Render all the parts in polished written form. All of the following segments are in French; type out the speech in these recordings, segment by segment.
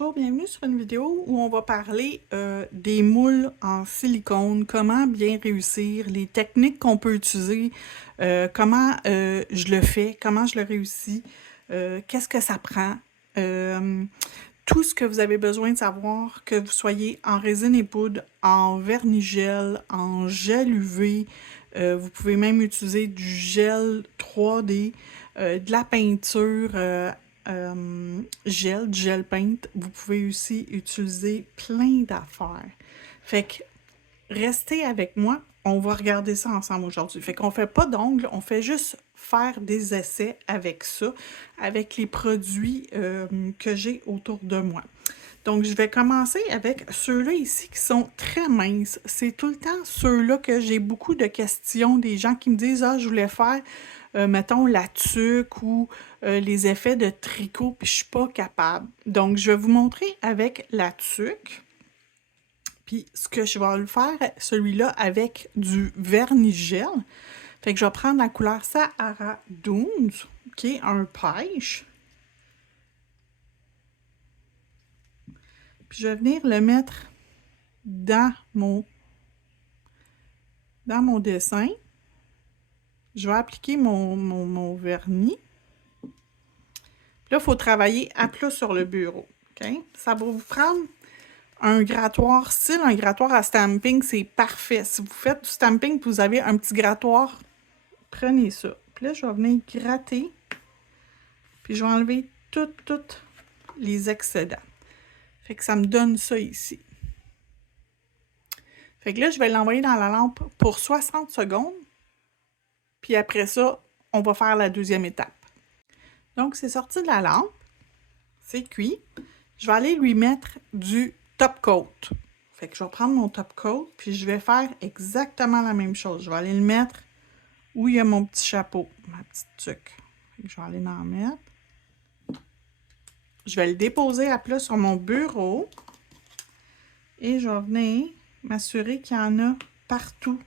Bonjour, bienvenue sur une vidéo où on va parler des moules en silicone, comment bien réussir, les techniques qu'on peut utiliser, comment je le fais, comment je le réussis, qu'est-ce que ça prend, tout ce que vous avez besoin de savoir, que vous soyez en résine et poudre, en vernis gel, en gel UV, vous pouvez même utiliser du gel 3D, de la peinture du gel paint. Vous pouvez aussi utiliser plein d'affaires. Fait que restez avec moi, on va regarder ça ensemble aujourd'hui. Fait qu'on fait pas d'ongles, on fait juste faire des essais avec ça, avec les produits que j'ai autour de moi. Donc, je vais commencer avec ceux-là ici qui sont très minces. C'est tout le temps ceux-là que j'ai beaucoup de questions, des gens qui me disent « Ah, je voulais faire, mettons, la tuque ou les effets de tricot, puis je suis pas capable. » Donc, je vais vous montrer avec la tuque. Puis, ce que je vais le faire, celui-là, avec du vernis gel. Fait que je vais prendre la couleur Sahara Dunes, qui est un pêche. Puis je vais venir le mettre dans mon dessin. Je vais appliquer mon vernis. Puis là, il faut travailler à plat sur le bureau. Okay? Ça va vous prendre un grattoir style, un grattoir à stamping, c'est parfait. Si vous faites du stamping et vous avez un petit grattoir, prenez ça. Puis là, je vais venir gratter. Puis je vais enlever tous les excédents. Fait que ça me donne ça ici. Fait que là, je vais l'envoyer dans la lampe pour 60 secondes. Puis après ça, on va faire la deuxième étape. Donc, c'est sorti de la lampe. C'est cuit. Je vais aller lui mettre du top coat. Fait que je vais prendre mon top coat, puis je vais faire exactement la même chose. Je vais aller le mettre où il y a mon petit chapeau, ma petite tuque. Fait que je vais aller en mettre. Je vais le déposer à plat sur mon bureau. Et je vais venir m'assurer qu'il y en a partout.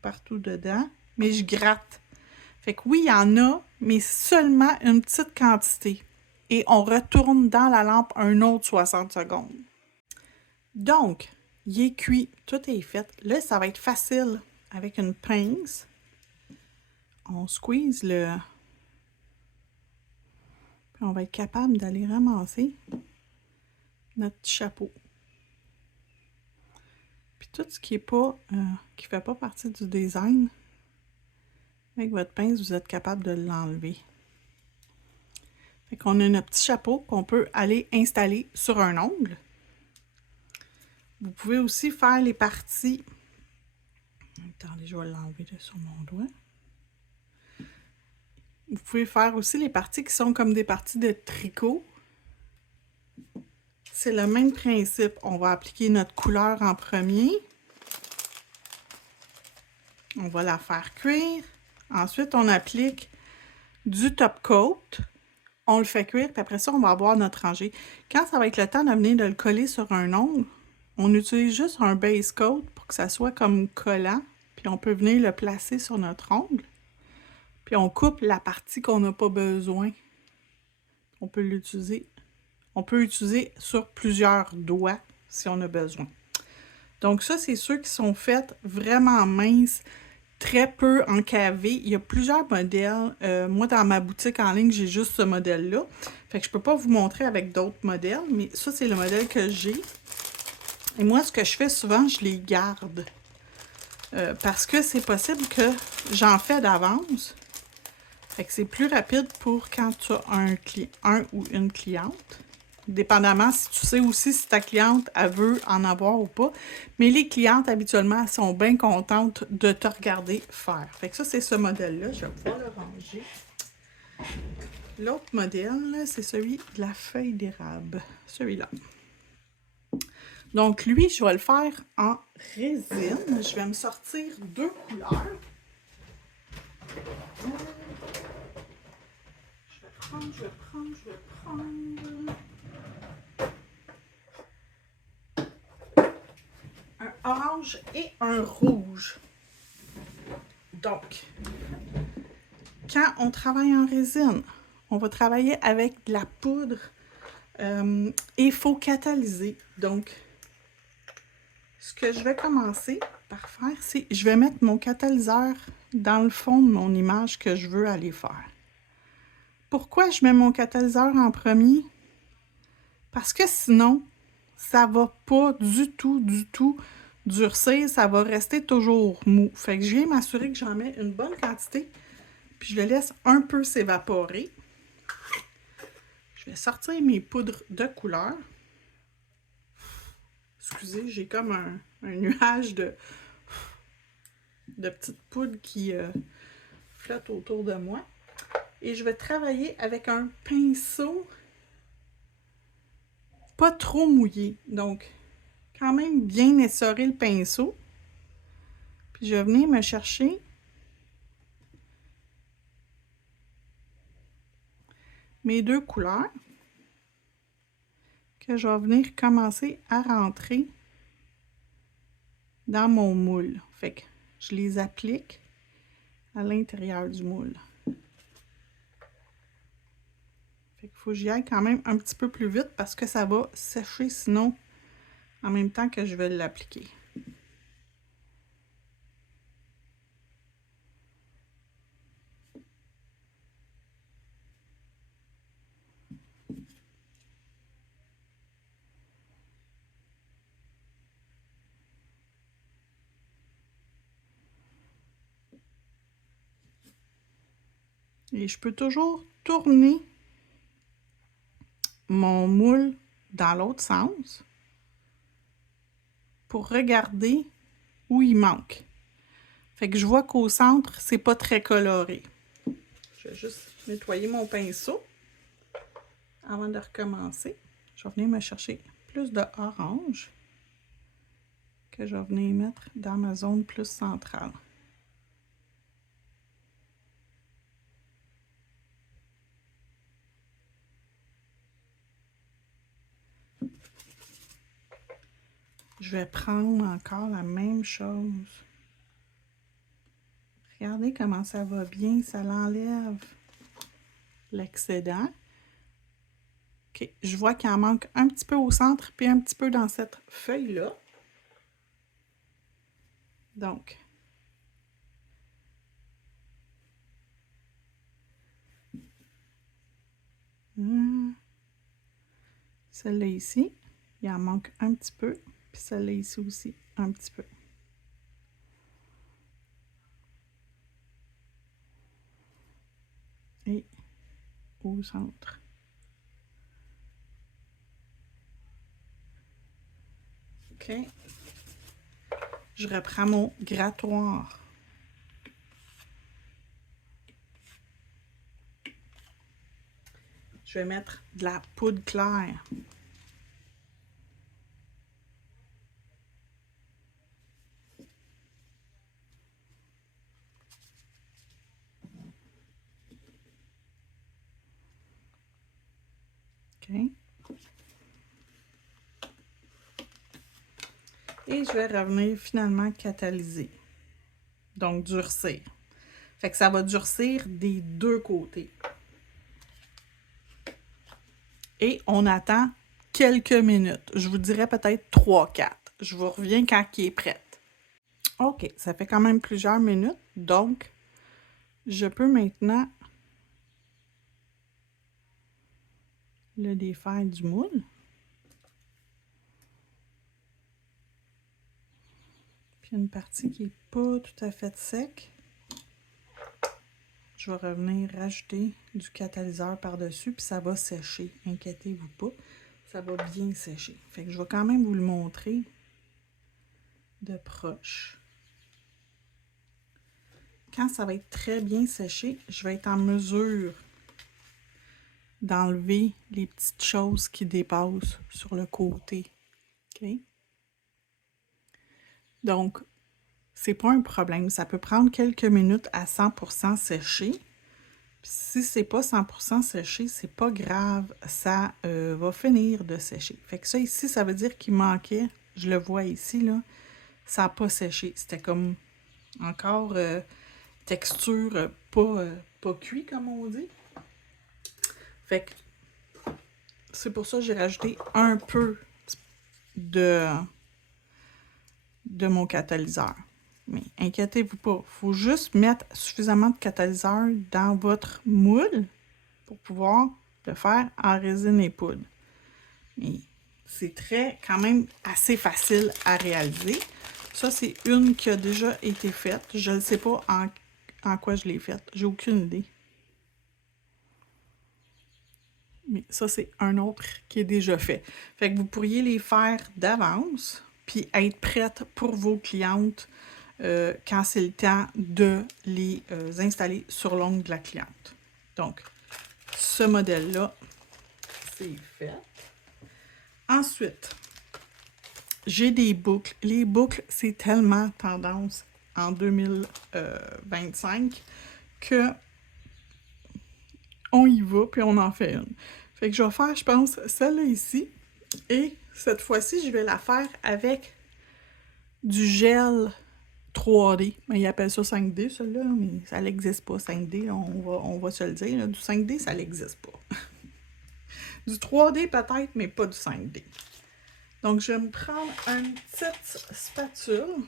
Partout dedans. Mais je gratte. Fait que oui, il y en a, mais seulement une petite quantité. Et on retourne dans la lampe un autre 60 secondes. Donc, il est cuit. Tout est fait. Là, ça va être facile. Avec une pince, on squeeze le... Puis on va être capable d'aller ramasser notre petit chapeau. Puis tout ce qui est pas, qui fait pas partie du design, avec votre pince, vous êtes capable de l'enlever. Fait qu'on a notre petit chapeau qu'on peut aller installer sur un ongle. Vous pouvez aussi faire les parties... Attendez, je vais l'enlever sur mon doigt. Vous pouvez faire aussi les parties qui sont comme des parties de tricot. C'est le même principe. On va appliquer notre couleur en premier. On va la faire cuire. Ensuite, on applique du top coat. On le fait cuire, puis après ça, on va avoir notre rangée. Quand ça va être le temps de venir de le coller sur un ongle, on utilise juste un base coat pour que ça soit comme collant. Puis on peut venir le placer sur notre ongle. Puis on coupe la partie qu'on n'a pas besoin. On peut l'utiliser. On peut utiliser sur plusieurs doigts si on a besoin. Donc ça, c'est ceux qui sont faits vraiment minces, très peu encavés. Il y a plusieurs modèles. Moi, dans ma boutique en ligne, j'ai juste ce modèle-là. Fait que je peux pas vous montrer avec d'autres modèles, mais ça, c'est le modèle que j'ai. Et moi, ce que je fais souvent, je les garde. Parce que c'est possible que j'en fais d'avance. Fait que c'est plus rapide pour quand tu as un ou une cliente. Dépendamment si tu sais aussi si ta cliente elle veut en avoir ou pas. Mais les clientes, habituellement, elles sont bien contentes de te regarder faire. Fait que ça, c'est ce modèle-là. Je vais pouvoir le ranger. L'autre modèle, c'est celui de la feuille d'érable. Celui-là. Donc, lui, je vais le faire en résine. Je vais me sortir deux couleurs. Je vais prendre... un orange et un rouge. Donc, quand on travaille en résine, on va travailler avec de la poudre Et il faut catalyser. Donc, ce que je vais commencer par faire, c'est je vais mettre mon catalyseur dans le fond de mon image que je veux aller faire. Pourquoi je mets mon catalyseur en premier? Parce que sinon, ça va pas du tout durcir, ça va rester toujours mou. Fait que je viens m'assurer que j'en mets une bonne quantité, puis je le laisse un peu s'évaporer. Je vais sortir mes poudres de couleur. Excusez, j'ai comme un nuage de petites poudres qui flottent autour de moi. Et je vais travailler avec un pinceau pas trop mouillé. Donc, quand même bien essorer le pinceau. Puis je vais venir me chercher mes deux couleurs que je vais venir commencer à rentrer dans mon moule. Fait que je les applique à l'intérieur du moule. Fait qu'il faut que j'y aille quand même un petit peu plus vite parce que ça va sécher sinon en même temps que je vais l'appliquer. Et je peux toujours tourner mon moule dans l'autre sens pour regarder où il manque. Fait que je vois qu'au centre, c'est pas très coloré. Je vais juste nettoyer mon pinceau avant de recommencer. Je vais venir me chercher plus de orange que je vais venir mettre dans ma zone plus centrale. Je vais prendre encore la même chose. Regardez comment ça va bien, ça l'enlève l'excédent. OK, je vois qu'il en manque un petit peu au centre puis un petit peu dans cette feuille-là. Donc, celle-là ici, il en manque un petit peu, puis celle-là ici aussi, un petit peu. Et au centre. OK. Je reprends mon grattoir. Je vais mettre de la poudre claire. OK. Et je vais revenir finalement catalyser. Donc, durcir. Fait que ça va durcir des deux côtés. Et on attend quelques minutes. Je vous dirais peut-être 3-4. Je vous reviens quand il est prêt. OK, ça fait quand même plusieurs minutes. Donc, je peux maintenant le défaire du moule. Puis une partie qui n'est pas tout à fait sec. Je vais revenir rajouter du catalyseur par-dessus, puis ça va sécher. Inquiétez-vous pas, ça va bien sécher. Fait que je vais quand même vous le montrer de proche. Quand ça va être très bien séché, je vais être en mesure d'enlever les petites choses qui dépassent sur le côté. OK? Donc, c'est pas un problème. Ça peut prendre quelques minutes à 100% séché. Puis si c'est pas 100% séché, c'est pas grave. Ça va finir de sécher. Fait que ça ici, ça veut dire qu'il manquait, je le vois ici, là, ça n'a pas séché. C'était comme encore texture pas cuit, comme on dit. Fait que c'est pour ça que j'ai rajouté un peu de mon catalyseur. Mais inquiétez-vous pas, il faut juste mettre suffisamment de catalyseur dans votre moule pour pouvoir le faire en résine et poudre. Mais c'est quand même assez facile à réaliser. Ça, c'est une qui a déjà été faite. Je ne sais pas en quoi je l'ai faite. J'ai aucune idée. Mais ça, c'est un autre qui est déjà fait. Fait que vous pourriez les faire d'avance, puis être prête pour vos clientes quand c'est le temps de les installer sur l'ongle de la cliente. Donc, ce modèle-là, c'est fait. Ensuite, j'ai des boucles. Les boucles, c'est tellement tendance en 2025 que on y va, puis on en fait une. Fait que je vais faire, je pense, celle-là ici. Et cette fois-ci, je vais la faire avec du gel 3D. Mais ils appellent ça 5D, celui-là, mais ça n'existe pas, 5D, là, on va se le dire. Là. Du 5D, ça n'existe pas. Du 3D peut-être, mais pas du 5D. Donc, je vais me prendre une petite spatule.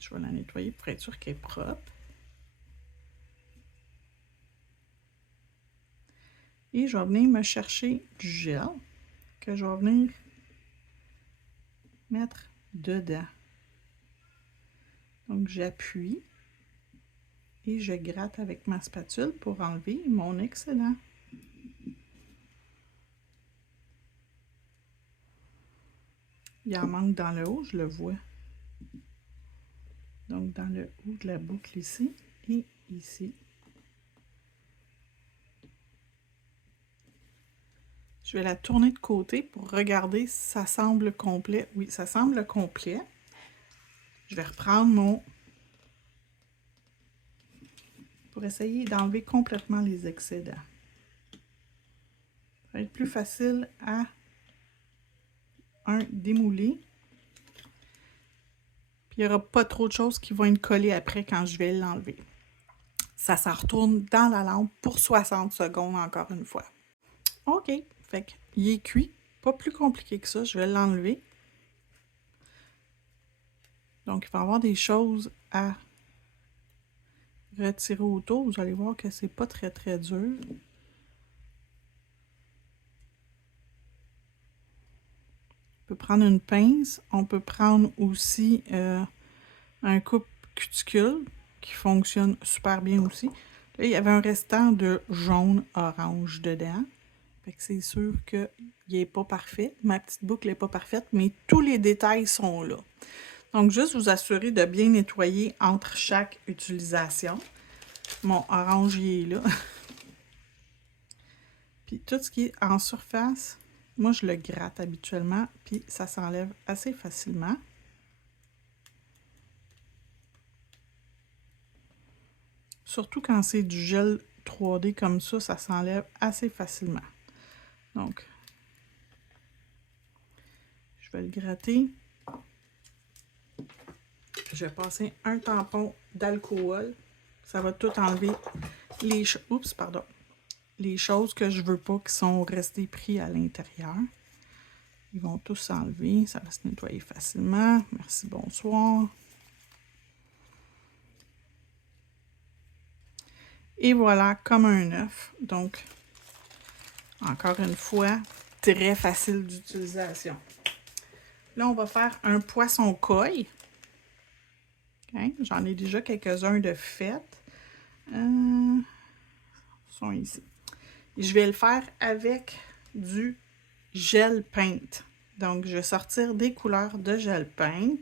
Je vais la nettoyer pour être sûr qu'elle est propre. Et je vais venir me chercher du gel que je vais venir mettre dedans. Donc, j'appuie et je gratte avec ma spatule pour enlever mon excédent. Il en manque dans le haut, je le vois. Donc, dans le haut de la boucle ici et ici. Je vais la tourner de côté pour regarder si ça semble complet. Oui, ça semble complet. Je vais reprendre mon... pour essayer d'enlever complètement les excédents. Ça va être plus facile à démouler. Puis il n'y aura pas trop de choses qui vont être collées après quand je vais l'enlever. Ça s'en retourne dans la lampe pour 60 secondes encore une fois. OK, fait qu'il est cuit. Pas plus compliqué que ça, je vais l'enlever. Donc il va y avoir des choses à retirer autour. Vous allez voir que c'est pas très dur. On peut prendre une pince. On peut prendre aussi un coupe cuticule qui fonctionne super bien aussi. Là, il y avait un restant de jaune-orange dedans. Fait que c'est sûr qu'il n'est pas parfait. Ma petite boucle n'est pas parfaite, mais tous les détails sont là. Donc, juste vous assurer de bien nettoyer entre chaque utilisation. Mon orange, il est là. Puis tout ce qui est en surface, moi, je le gratte habituellement, puis ça s'enlève assez facilement. Surtout quand c'est du gel 3D comme ça s'enlève assez facilement. Donc, je vais le gratter. Je vais passer un tampon d'alcool. Ça va tout enlever les choses que je veux pas qui sont restées prises à l'intérieur. Ils vont tous s'enlever. Ça va se nettoyer facilement. Merci, bonsoir. Et voilà, comme un œuf. Donc, encore une fois, très facile d'utilisation. Là, on va faire un poisson coille. Okay. J'en ai déjà quelques-uns de fait. Ils sont ici. Et je vais le faire avec du gel paint. Donc, je vais sortir des couleurs de gel paint.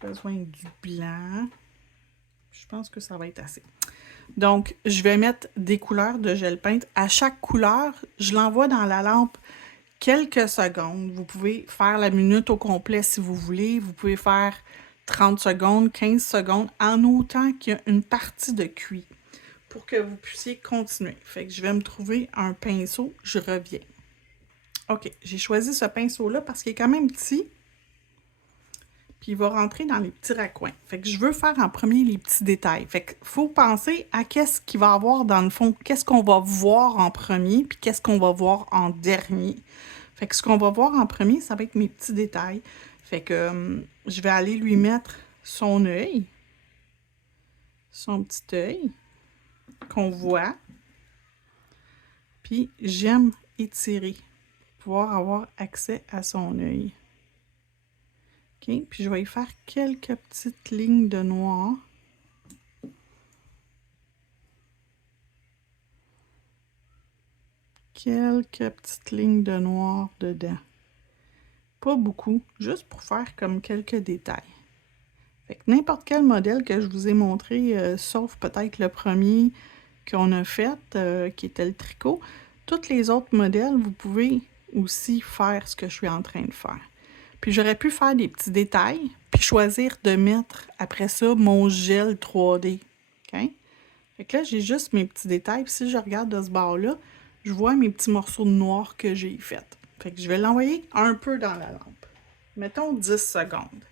Besoin du blanc. Je pense que ça va être assez. Donc, je vais mettre des couleurs de gel paint. À chaque couleur, je l'envoie dans la lampe quelques secondes. Vous pouvez faire la minute au complet si vous voulez. Vous pouvez faire 30 secondes, 15 secondes, en autant qu'il y a une partie de cuit pour que vous puissiez continuer. Fait que je vais me trouver un pinceau. Je reviens. OK, j'ai choisi ce pinceau-là parce qu'il est quand même petit. puis il va rentrer dans les petits raccoins. Fait que je veux faire en premier les petits détails. Fait qu'il faut penser à qu'est-ce qu'il va y avoir dans le fond, qu'est-ce qu'on va voir en premier, puis qu'est-ce qu'on va voir en dernier. Fait que ce qu'on va voir en premier, ça va être mes petits détails. Fait que je vais aller lui mettre son œil, son petit œil, qu'on voit. Puis j'aime étirer pour pouvoir avoir accès à son œil. OK, puis je vais y faire quelques petites lignes de noir. Quelques petites lignes de noir dedans. Pas beaucoup, juste pour faire comme quelques détails. Fait que n'importe quel modèle que je vous ai montré, sauf peut-être le premier qu'on a fait, qui était le tricot, tous les autres modèles, vous pouvez aussi faire ce que je suis en train de faire. Puis j'aurais pu faire des petits détails, puis choisir de mettre après ça mon gel 3D. OK? Fait que là, j'ai juste mes petits détails. Puis si je regarde de ce bord-là, je vois mes petits morceaux de noir que j'ai fait. Fait que je vais l'envoyer un peu dans la lampe. Mettons 10 secondes.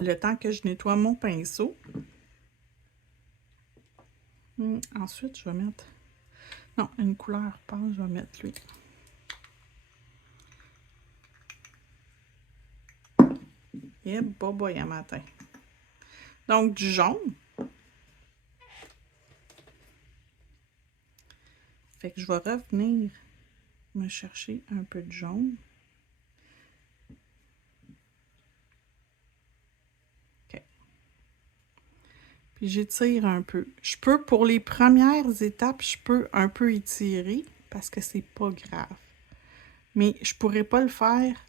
Le temps que je nettoie mon pinceau. Ensuite, je vais mettre... Non, une couleur pâle, je vais mettre lui. Et boboy à matin. Donc, du jaune. Fait que je vais revenir me chercher un peu de jaune. OK. Puis j'étire un peu. Je peux, pour les premières étapes, je peux un peu étirer parce que c'est pas grave. Mais je pourrais pas le faire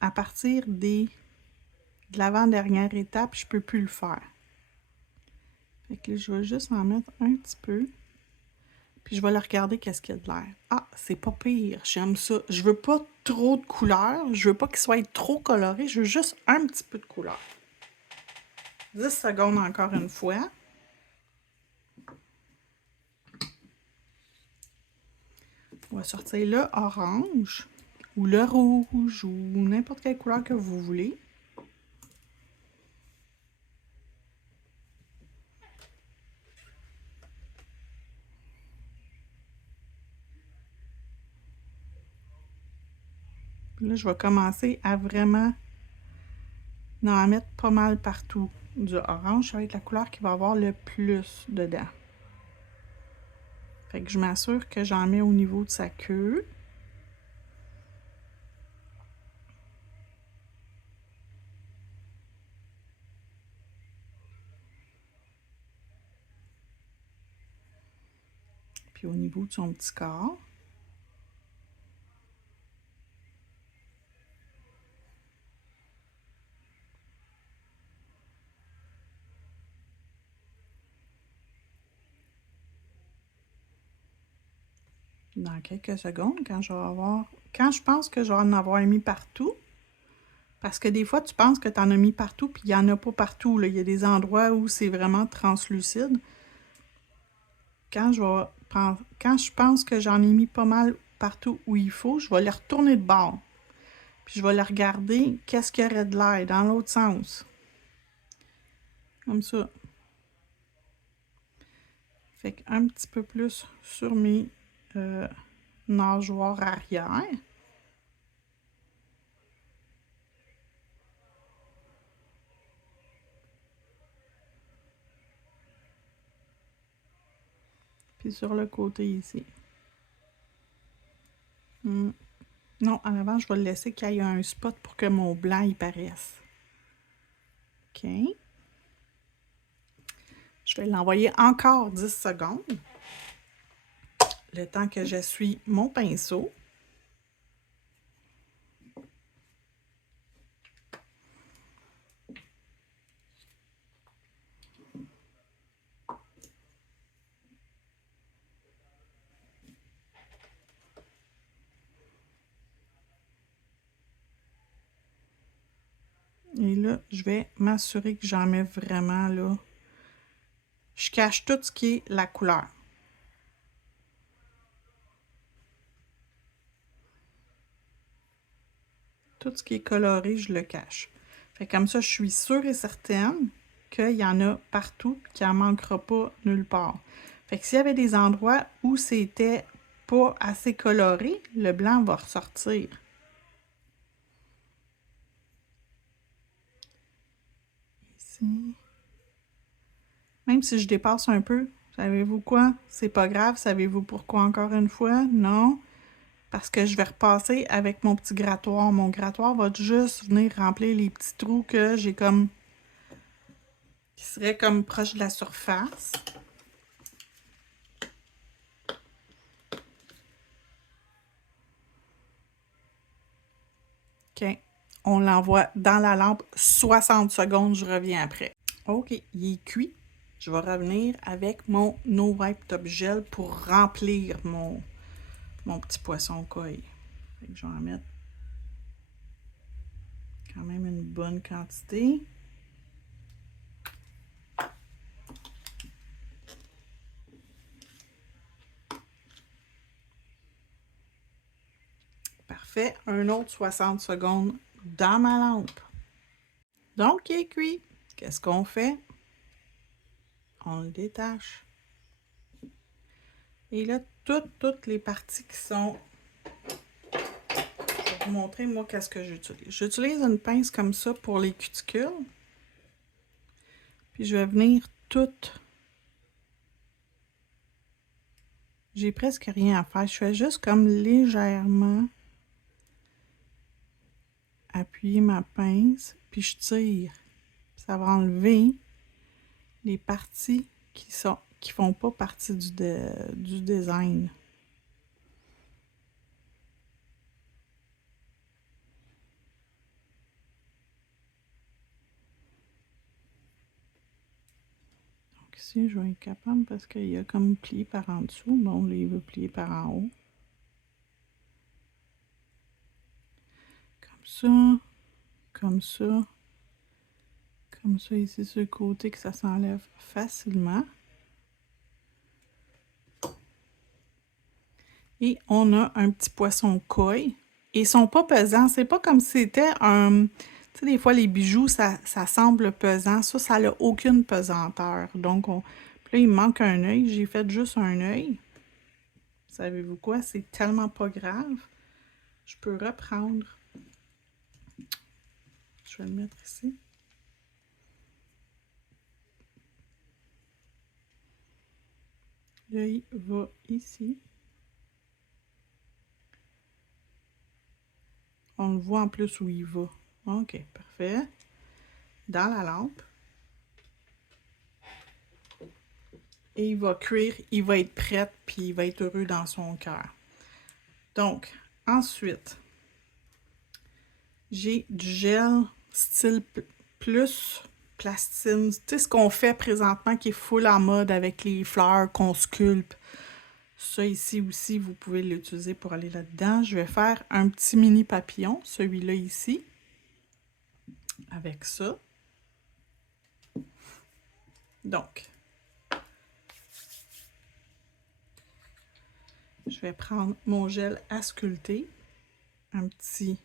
à partir de l'avant-dernière étape, je peux plus le faire. Fait que là, je vais juste en mettre un petit peu. Puis je vais le regarder qu'est-ce qu'il y a de l'air. Ah, c'est pas pire, j'aime ça. Je veux pas trop de couleur, je veux pas qu'il soit trop coloré, je veux juste un petit peu de couleur. 10 secondes encore une fois. On va sortir le orange ou le rouge ou n'importe quelle couleur que vous voulez. Là, je vais commencer à vraiment en mettre pas mal partout. Du orange, ça va être la couleur qui va avoir le plus dedans. Fait que je m'assure que j'en mets au niveau de sa queue. Puis au niveau de son petit corps. Dans quelques secondes, quand je pense que je vais en avoir mis partout, parce que des fois, tu penses que tu en as mis partout, puis il n'y en a pas partout, là. Il y a des endroits où c'est vraiment translucide. Quand je pense que j'en ai mis pas mal partout où il faut, je vais les retourner de bord. Puis je vais les regarder, qu'est-ce qu'il y aurait de l'air dans l'autre sens. Comme ça. Fait qu'un petit peu plus sur mes nageoires arrière. Puis sur le côté ici. Non, en avant, je vais le laisser qu'il y ait un spot pour que mon blanc y paraisse. OK. Je vais l'envoyer encore 10 secondes. Le temps que j'essuie mon pinceau. Et là, je vais m'assurer que j'en mets vraiment là. Je cache tout ce qui est la couleur. Tout ce qui est coloré, je le cache. Fait que comme ça, je suis sûre et certaine qu'il y en a partout et qu'il n'en manquera pas nulle part. Fait que s'il y avait des endroits où c'était pas assez coloré, le blanc va ressortir. Ici. Même si je dépasse un peu, savez-vous quoi? C'est pas grave. Savez-vous pourquoi encore une fois? Non. Parce que je vais repasser avec mon petit grattoir. Mon grattoir va juste venir remplir les petits trous que j'ai comme... qui seraient comme proche de la surface. OK. On l'envoie dans la lampe 60 secondes. Je reviens après. OK. Il est cuit. Je vais revenir avec mon No Wipe Top Gel pour remplir mon petit poisson koi. Fait que je vais en mettre quand même une bonne quantité. Parfait. Un autre 60 secondes dans ma lampe. Donc, il est cuit. Qu'est-ce qu'on fait? On le détache. Et là, toutes les parties qui sont... Je vais vous montrer, moi, qu'est-ce que j'utilise. J'utilise une pince comme ça pour les cuticules. Puis je vais venir toutes... J'ai presque rien à faire. Je fais juste comme légèrement appuyer ma pince, puis je tire. Ça va enlever les parties qui font pas partie du design. Donc ici, je vais être capable parce qu'il y a comme plié par en dessous. Bon, là, il veut plier par en haut. Comme ça, comme ça, comme ça ici sur le côté que ça s'enlève facilement. Et on a un petit poisson koi. Et ils sont pas pesants. C'est pas comme si c'était un... Tu sais, des fois, les bijoux, ça semble pesant. Ça n'a aucune pesanteur. Donc, puis là, il me manque un œil. J'ai fait juste un œil. Savez-vous quoi? C'est tellement pas grave. Je peux reprendre. Je vais le mettre ici. L'œil va ici. On le voit en plus où il va. OK, parfait. Dans la lampe. Et il va cuire, il va être prêt, puis il va être heureux dans son cœur. Donc, ensuite, j'ai du gel style plus plastine. Tu sais ce qu'on fait présentement qui est full en mode avec les fleurs qu'on sculpte. Ça ici aussi, vous pouvez l'utiliser pour aller là-dedans. Je vais faire un petit mini papillon, celui-là ici, avec ça. Donc, je vais prendre mon gel à sculpter, un petit...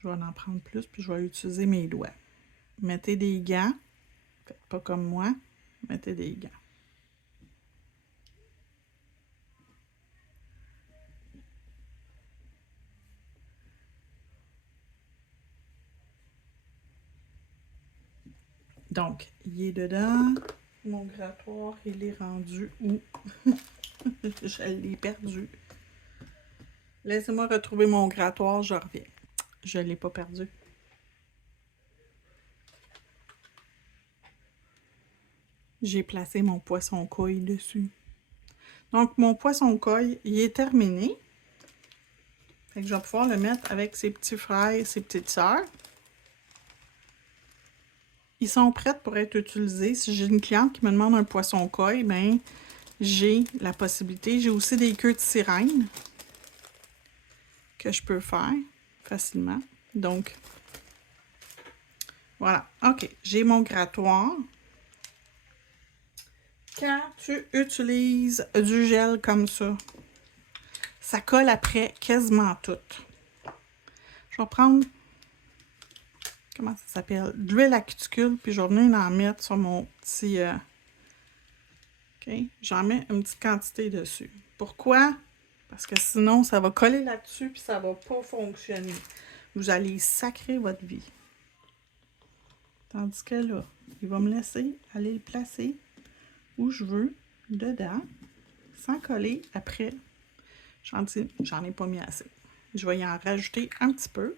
Je vais en prendre plus, puis je vais utiliser mes doigts. Mettez des gants. Faites pas comme moi. Mettez des gants. Donc, il est dedans. Mon grattoir, il est rendu où? Je l'ai perdu. Laissez-moi retrouver mon grattoir, je reviens. Je ne l'ai pas perdu. J'ai placé mon poisson koi dessus. Donc, mon poisson koi, il est terminé. Fait que je vais pouvoir le mettre avec ses petits frères et ses petites sœurs. Ils sont prêts pour être utilisés. Si j'ai une cliente qui me demande un poisson koi, ben j'ai la possibilité. J'ai aussi des queues de sirène que je peux faire facilement. Donc, voilà. OK, j'ai mon grattoir. Quand tu utilises du gel comme ça colle après quasiment tout. Je vais prendre, comment ça s'appelle? De l'huile à cuticule, puis je vais venir en mettre sur mon petit... OK, j'en mets une petite quantité dessus. Pourquoi? Parce que sinon, ça va coller là-dessus, puis ça va pas fonctionner. Vous allez sacrer votre vie. Tandis que là, il va me laisser aller le placer où je veux, dedans, sans coller après. J'en ai pas mis assez. Je vais y en rajouter un petit peu.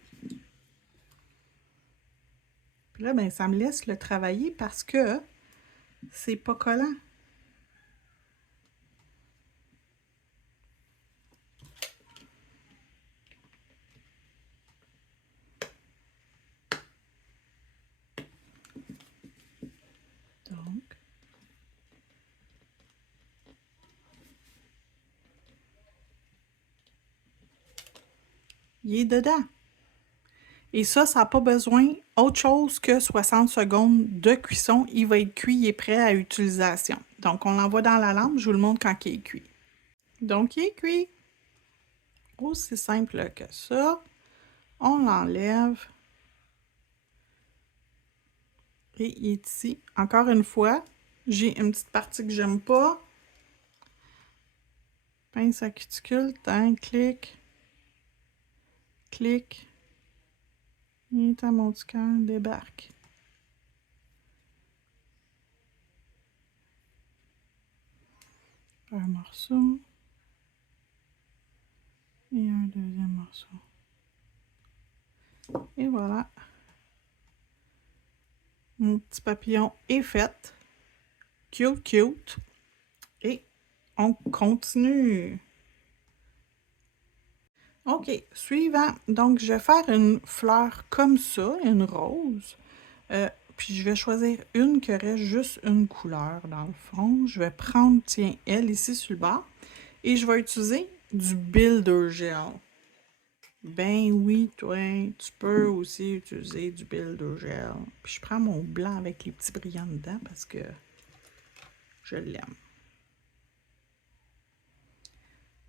Puis là, ben, ça me laisse le travailler parce que c'est pas collant. Donc, il est dedans. Et ça n'a pas besoin autre chose que 60 secondes de cuisson. Il va être cuit, il est prêt à utilisation. Donc, on l'envoie dans la lampe. Je vous le montre quand il est cuit. Donc, il est cuit. Aussi simple que ça. On l'enlève. Et il est ici. Encore une fois, j'ai une petite partie que j'aime pas. Pince à cuticule, clic. Clic. Il est à mon petit cœur, débarque. Un morceau. Et un deuxième morceau. Et voilà. Mon petit papillon est fait. Cute, cute. Et on continue. OK, suivant. Donc, je vais faire une fleur comme ça, une rose. Puis, je vais choisir une qui aurait juste une couleur dans le fond. Je vais prendre, tiens, elle ici sur le bas. Et je vais utiliser du Builder Gel. Ben oui, toi, tu peux aussi utiliser du Builder Gel. Puis, je prends mon blanc avec les petits brillants dedans parce que je l'aime.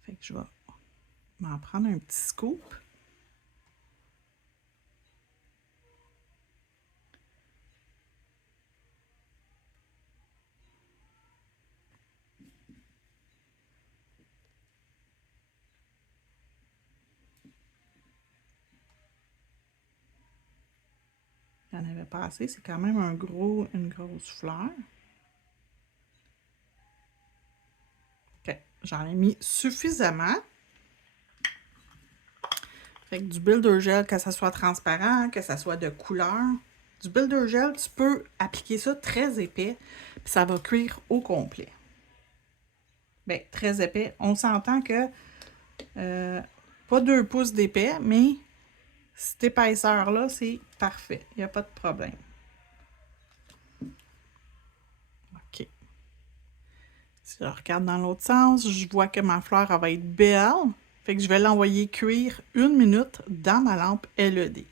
Fait que je vais m'en prendre un petit scoop. Il n'y en avait pas assez, c'est quand même une grosse fleur. OK, j'en ai mis suffisamment. Fait que du Builder Gel, que ça soit transparent, que ça soit de couleur. Du Builder Gel, tu peux appliquer ça très épais, puis ça va cuire au complet. Bien, très épais. On s'entend que pas 2 pouces d'épais, mais cette épaisseur-là, c'est parfait. Il n'y a pas de problème. OK. Si je regarde dans l'autre sens, je vois que ma fleur, elle va être belle. Fait que je vais l'envoyer cuire 1 minute dans ma lampe LED.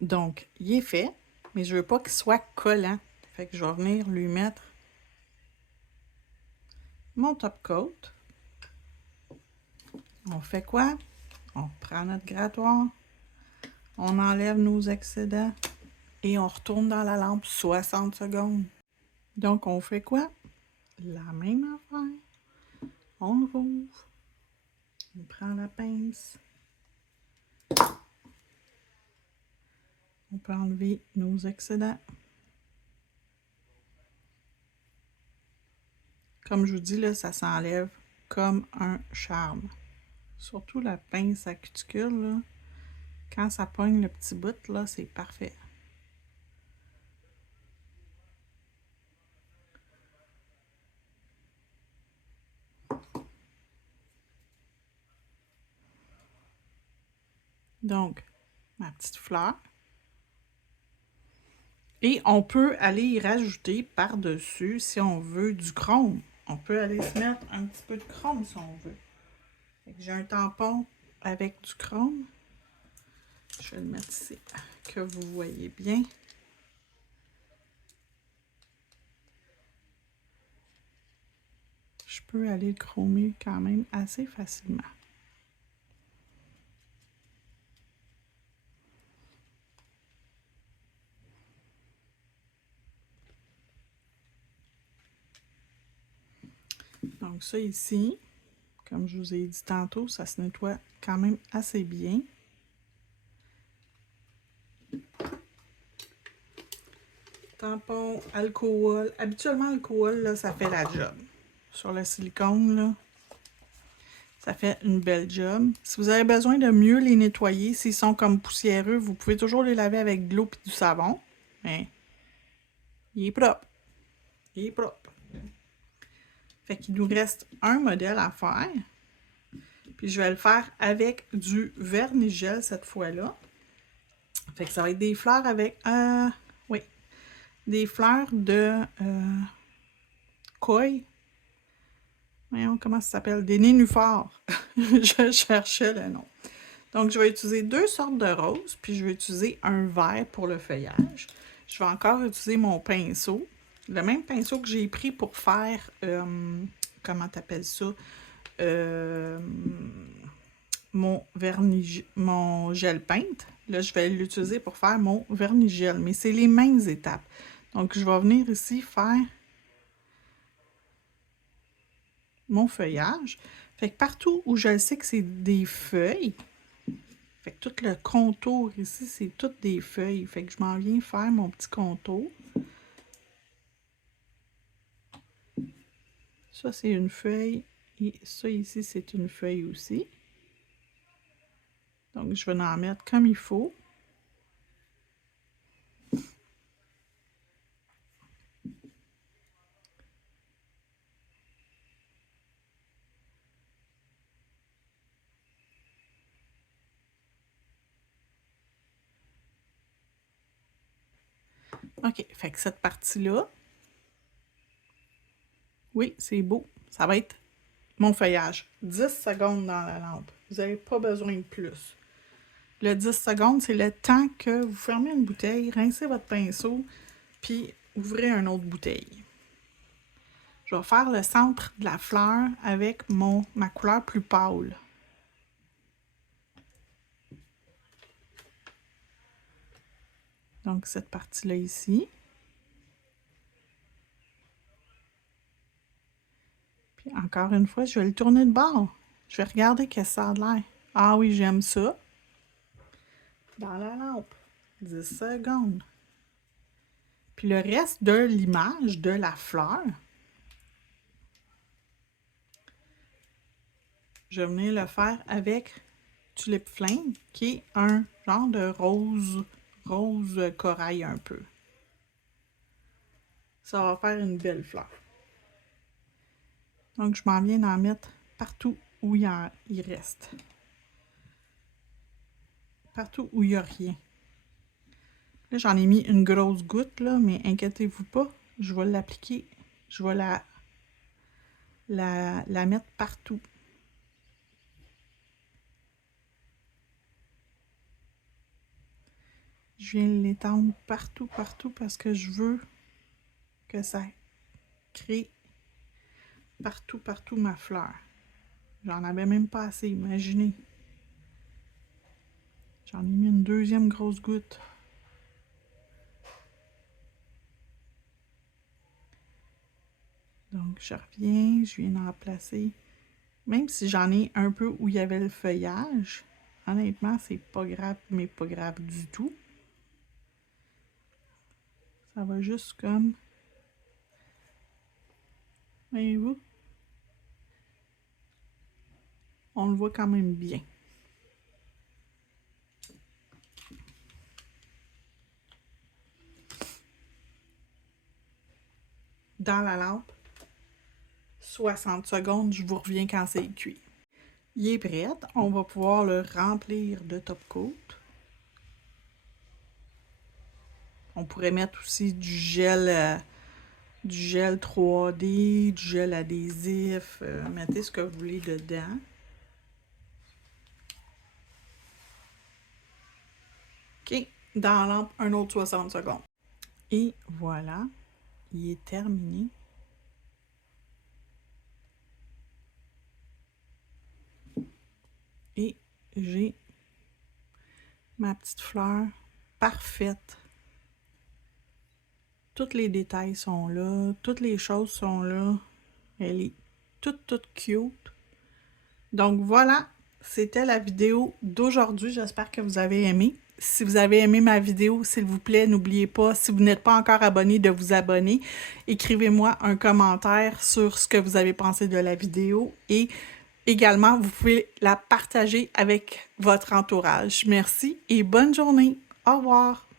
Donc, il est fait, mais je veux pas qu'il soit collant. Fait que je vais venir lui mettre mon top coat. On fait quoi? On prend notre grattoir, on enlève nos excédents et on retourne dans la lampe 60 secondes. Donc, on fait quoi? La même affaire. On rouvre. On prend la pince. On peut enlever nos excédents. Comme je vous dis, là, ça s'enlève comme un charme. Surtout la pince à cuticule, là. Quand ça pogne le petit bout, là, c'est parfait. Donc, ma petite fleur. Et on peut aller y rajouter par-dessus, si on veut, du chrome. On peut aller se mettre un petit peu de chrome si on veut. J'ai un tampon avec du chrome. Je vais le mettre ici, que vous voyez bien. Je peux aller le chromer quand même assez facilement. Donc ça ici, comme je vous ai dit tantôt, ça se nettoie quand même assez bien. Tampon, alcool. Habituellement, l'alcool, là, ça fait la job. Sur le silicone, là, ça fait une belle job. Si vous avez besoin de mieux les nettoyer, s'ils sont comme poussiéreux, vous pouvez toujours les laver avec de l'eau et du savon. Mais il est propre. Il est propre. Fait qu'il nous reste un modèle à faire. Puis je vais le faire avec du vernis gel cette fois-là. Fait que ça va être des fleurs avec... oui. Des fleurs de... koi. Voyons comment ça s'appelle. Des nénuphars. Je cherchais le nom. Donc, je vais utiliser deux sortes de roses. Puis je vais utiliser un vert pour le feuillage. Je vais encore utiliser mon pinceau. Le même pinceau que j'ai pris pour faire... comment t'appelles ça? Mon vernis, mon gel peinte. Là, je vais l'utiliser pour faire mon vernis gel, mais c'est les mêmes étapes. Donc, je vais venir ici faire mon feuillage. Fait que partout où je sais que c'est des feuilles, fait que tout le contour ici, c'est toutes des feuilles. Fait que je m'en viens faire mon petit contour. Ça, c'est une feuille. Et ça ici, c'est une feuille aussi. Donc, je vais en mettre comme il faut. OK, fait que cette partie-là, oui, c'est beau. Ça va être mon feuillage. 10 secondes dans la lampe. Vous n'avez pas besoin de plus. Le 10 secondes, c'est le temps que vous fermez une bouteille, rincez votre pinceau, puis ouvrez une autre bouteille. Je vais faire le centre de la fleur avec ma couleur plus pâle. Donc, cette partie-là ici. Puis, encore une fois, je vais le tourner de bord. Je vais regarder qu'est-ce que ça a l'air. Ah oui, j'aime ça. Dans la lampe. 10 secondes. Puis le reste de l'image de la fleur, je vais venir le faire avec Tulip Flame, qui est un genre de rose corail un peu. Ça va faire une belle fleur. Donc, je m'en viens d'en mettre partout où il reste. Partout où il n'y a rien. Là, j'en ai mis une grosse goutte, là, mais inquiétez-vous pas, je vais l'appliquer. Je vais la mettre partout. Je viens l'étendre partout, parce que je veux que ça crée partout ma fleur. J'en avais même pas assez, imaginez. J'en ai mis une deuxième grosse goutte. Donc, je reviens, je viens d'en placer. Même si j'en ai un peu où il y avait le feuillage, honnêtement, c'est pas grave, mais pas grave du tout. Ça va juste comme... Voyez-vous? On le voit quand même bien. Dans la lampe, 60 secondes, je vous reviens quand c'est cuit. Il est prêt, on va pouvoir le remplir de top coat. On pourrait mettre aussi du gel 3D, du gel adhésif, mettez ce que vous voulez dedans. dans la lampe un autre 60 secondes. Et voilà, il est terminé. Et j'ai ma petite fleur parfaite. Tous les détails sont là, toutes les choses sont là. Elle est toute cute. Donc voilà, c'était la vidéo d'aujourd'hui. J'espère que vous avez aimé. Si vous avez aimé ma vidéo, s'il vous plaît, n'oubliez pas, si vous n'êtes pas encore abonné, de vous abonner. Écrivez-moi un commentaire sur ce que vous avez pensé de la vidéo et également, vous pouvez la partager avec votre entourage. Merci et bonne journée. Au revoir.